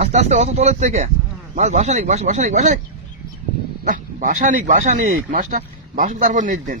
আস্তে আস্তে, অত তলের থেকে। মাছ বাসানিক, বাস বাসানিক বাসানিক। বাসানিক বাসানিক। মাছটা বাসুক তারপর নেট দেন।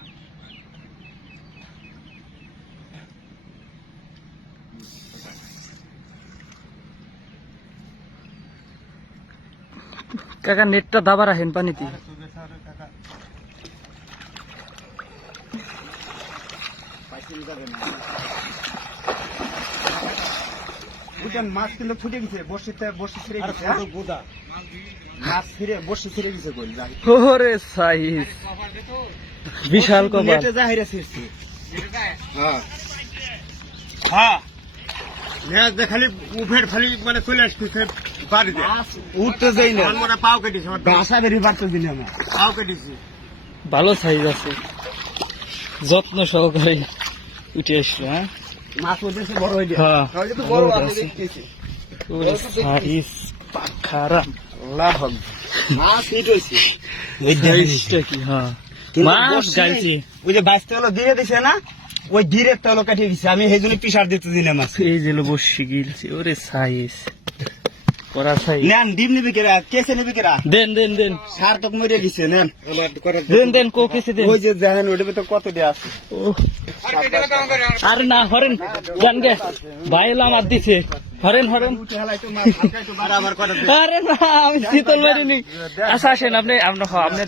কাকা নেটটা দাবা রাখেন পানিতে। বুঝলেন মাছ ছুটে গেছে ছিঁড়ে গেছে কত গোদা মাছ ছিঁড়ে বর্ষি ছিঁড়ে গেছে কই যাই। ওরে সাইজ বিশাল নেটে ছিঁড়ছে। হ্যাঁ হ্যাঁ। খালি উফের খালি মানে চলে আসতেছে বাড়িতে উঠতে যাই না। আমার পাও কেটেছে আমার বাসা বেরিয়ে দিলে আমার। পাও কেটেছে। ভালো সাইজ আছে। যত্ন সহকারে উঠে আসলো হ্যাঁ? মাছ ওদের বড় হয়ে যায় হ্যাঁ বড় বড় আছে। দেখতেছি। সাইজ আল্লাহ মাছ হিট হয়েছে। সাইজটা কি হ্যাঁ। মাছ গাইছে। ওই যে বাঁচতে হলো দিয়ে দিছে না? ওই ডিরেক্ট হলো কাটিয়ে দিছে। আমি সেই জন্য পিসার দিতে দিলাম মাছ এই যে লো বসে গিলছে ওরে সাইজ করা সাইজ নেন ডিম নিবি কেরা? কেসে নিবি কেরা? দেন দেন দেন। সার তক মরে গেছে নেন। দেন দেন কো কেসে দেন। ওই যে দেখেন ওটা তো কত দিয়ে আছে। আরে না হরেন জান গে। বাইলা মার দিছে। হরেন হরেন। তো আরে না আমি শীতল মারিনি। আচ্ছা আসেন আপনি আপনি